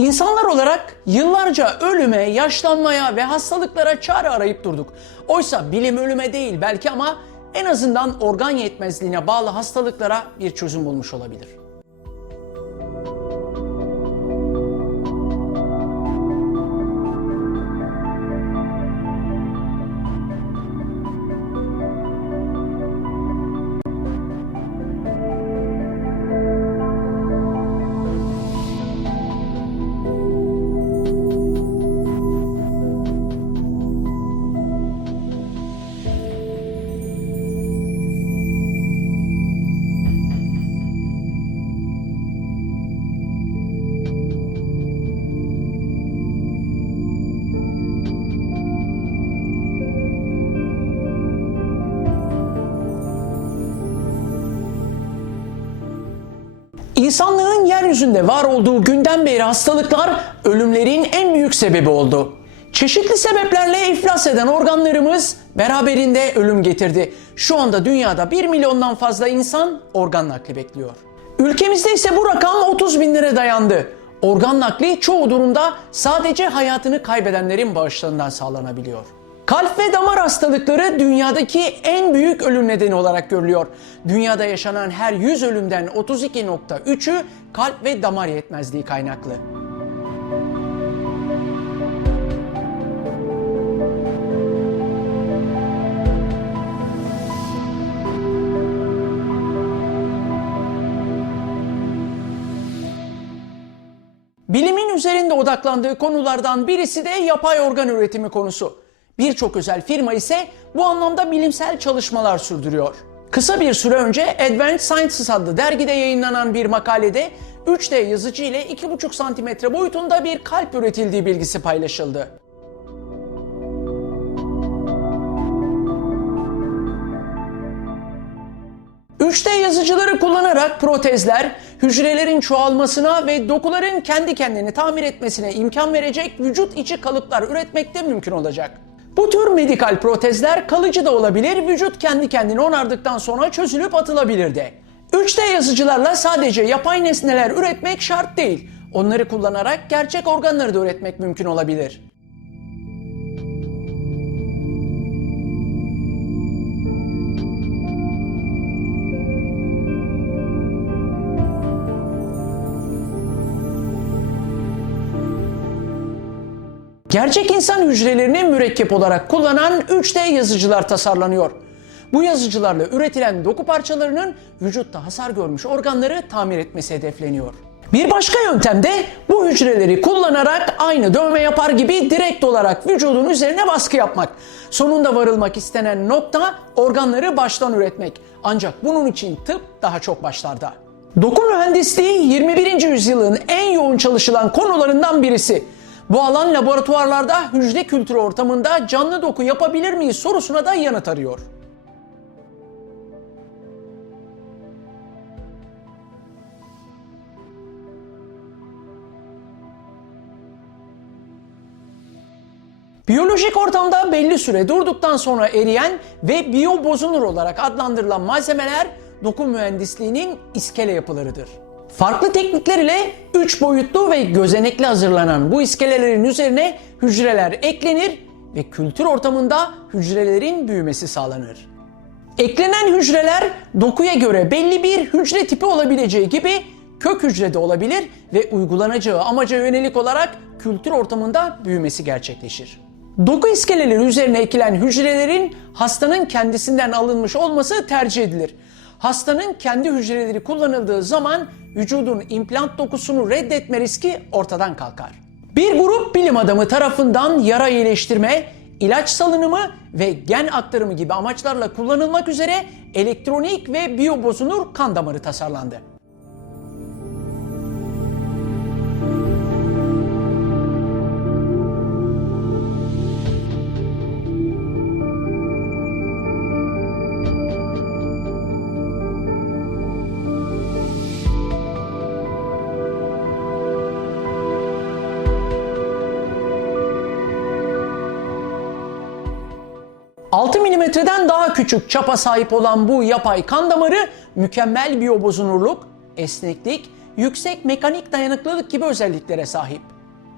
İnsanlar olarak yıllarca ölüme, yaşlanmaya ve hastalıklara çare arayıp durduk. Oysa bilim ölüme değil belki ama en azından organ yetmezliğine bağlı hastalıklara bir çözüm bulmuş olabilir. İnsanlığın yeryüzünde var olduğu günden beri hastalıklar ölümlerin en büyük sebebi oldu. Çeşitli sebeplerle iflas eden organlarımız beraberinde ölüm getirdi. Şu anda dünyada 1 milyondan fazla insan organ nakli bekliyor. Ülkemizde ise bu rakam 30 binlere dayandı. Organ nakli çoğu durumda sadece hayatını kaybedenlerin bağışlarından sağlanabiliyor. Kalp ve damar hastalıkları dünyadaki en büyük ölüm nedeni olarak görülüyor. Dünyada yaşanan her 100 ölümden 32.3'ü kalp ve damar yetmezliği kaynaklı. Bilimin üzerinde odaklandığı konulardan birisi de yapay organ üretimi konusu. Birçok özel firma ise bu anlamda bilimsel çalışmalar sürdürüyor. Kısa bir süre önce Advanced Sciences adlı dergide yayınlanan bir makalede 3D yazıcı ile 2,5 santimetre boyutunda bir kalp üretildiği bilgisi paylaşıldı. 3D yazıcıları kullanarak protezler, hücrelerin çoğalmasına ve dokuların kendi kendini tamir etmesine imkan verecek vücut içi kalıplar üretmek de mümkün olacak. Bu tür medikal protezler kalıcı da olabilir, vücut kendi kendini onardıktan sonra çözülüp atılabilir de. 3D yazıcılarla sadece yapay nesneler üretmek şart değil. Onları kullanarak gerçek organları da üretmek mümkün olabilir. Gerçek insan hücrelerini mürekkep olarak kullanan 3D yazıcılar tasarlanıyor. Bu yazıcılarla üretilen doku parçalarının vücutta hasar görmüş organları tamir etmesi hedefleniyor. Bir başka yöntem de bu hücreleri kullanarak aynı dövme yapar gibi direkt olarak vücudun üzerine baskı yapmak. Sonunda varılmak istenen nokta organları baştan üretmek. Ancak bunun için tıp daha çok başlarda. Doku mühendisliği 21. yüzyılın en yoğun çalışılan konularından birisi. Bu alan laboratuvarlarda hücre kültürü ortamında canlı doku yapabilir miyiz sorusuna da yanıt arıyor. Biyolojik ortamda belli süre durduktan sonra eriyen ve biyobozunur olarak adlandırılan malzemeler doku mühendisliğinin iskele yapılarıdır. Farklı teknikler ile 3 boyutlu ve gözenekli hazırlanan bu iskelelerin üzerine hücreler eklenir ve kültür ortamında hücrelerin büyümesi sağlanır. Eklenen hücreler dokuya göre belli bir hücre tipi olabileceği gibi kök hücrede olabilir ve uygulanacağı amaca yönelik olarak kültür ortamında büyümesi gerçekleşir. Doku iskeleleri üzerine ekilen hücrelerin hastanın kendisinden alınmış olması tercih edilir. Hastanın kendi hücreleri kullanıldığı zaman vücudun implant dokusunu reddetme riski ortadan kalkar. Bir grup bilim adamı tarafından yara iyileştirme, ilaç salınımı ve gen aktarımı gibi amaçlarla kullanılmak üzere elektronik ve biyobozunur kan damarı tasarlandı. ...6 milimetreden daha küçük çapa sahip olan bu yapay kan damarı... ...mükemmel biyobozunurluk, esneklik yüksek mekanik dayanıklılık gibi özelliklere sahip.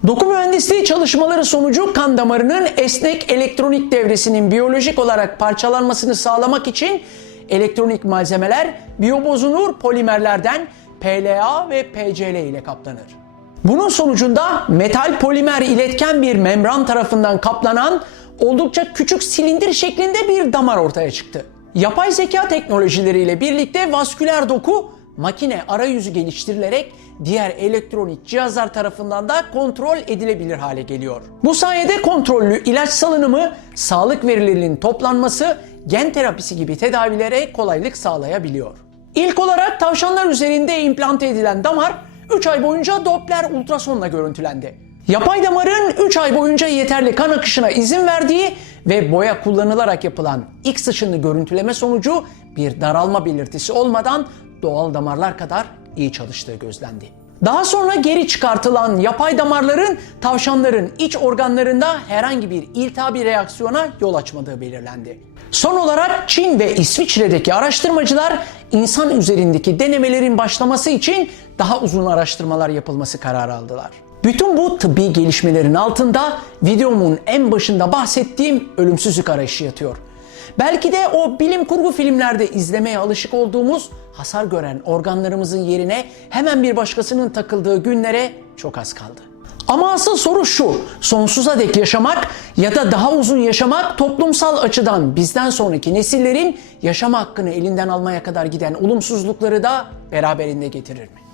Doku mühendisliği çalışmaları sonucu kan damarının esnek elektronik devresinin biyolojik olarak parçalanmasını sağlamak için elektronik malzemeler biyobozunur polimerlerden PLA ve PCl ile kaplanır. Bunun sonucunda metal polimer iletken bir membran tarafından kaplanan oldukça küçük silindir şeklinde bir damar ortaya çıktı. Yapay zeka teknolojileriyle birlikte vasküler doku makine arayüzü geliştirilerek diğer elektronik cihazlar tarafından da kontrol edilebilir hale geliyor. Bu sayede kontrollü ilaç salınımı, sağlık verilerinin toplanması, gen terapisi gibi tedavilere kolaylık sağlayabiliyor. İlk olarak tavşanlar üzerinde implante edilen damar 3 ay boyunca Doppler ultrasonla görüntülendi. Yapay damarın 3 ay boyunca yeterli kan akışına izin verdiği ve boya kullanılarak yapılan X ışını görüntüleme sonucu bir daralma belirtisi olmadan doğal damarlar kadar iyi çalıştığı gözlendi. Daha sonra geri çıkartılan yapay damarların tavşanların iç organlarında herhangi bir iltihabi reaksiyona yol açmadığı belirlendi. Son olarak Çin ve İsviçre'deki araştırmacılar insan üzerindeki denemelerin başlaması için daha uzun araştırmalar yapılması kararı aldılar. Bütün bu tıbbi gelişmelerin altında videomun en başında bahsettiğim ölümsüzlük arayışı yatıyor. Belki de o bilim kurgu filmlerde izlemeye alışık olduğumuz hasar gören organlarımızın yerine hemen bir başkasının takıldığı günlere çok az kaldı. Ama asıl soru şu, sonsuza dek yaşamak ya da daha uzun yaşamak toplumsal açıdan bizden sonraki nesillerin yaşama hakkını elinden almaya kadar giden olumsuzlukları da beraberinde getirir mi?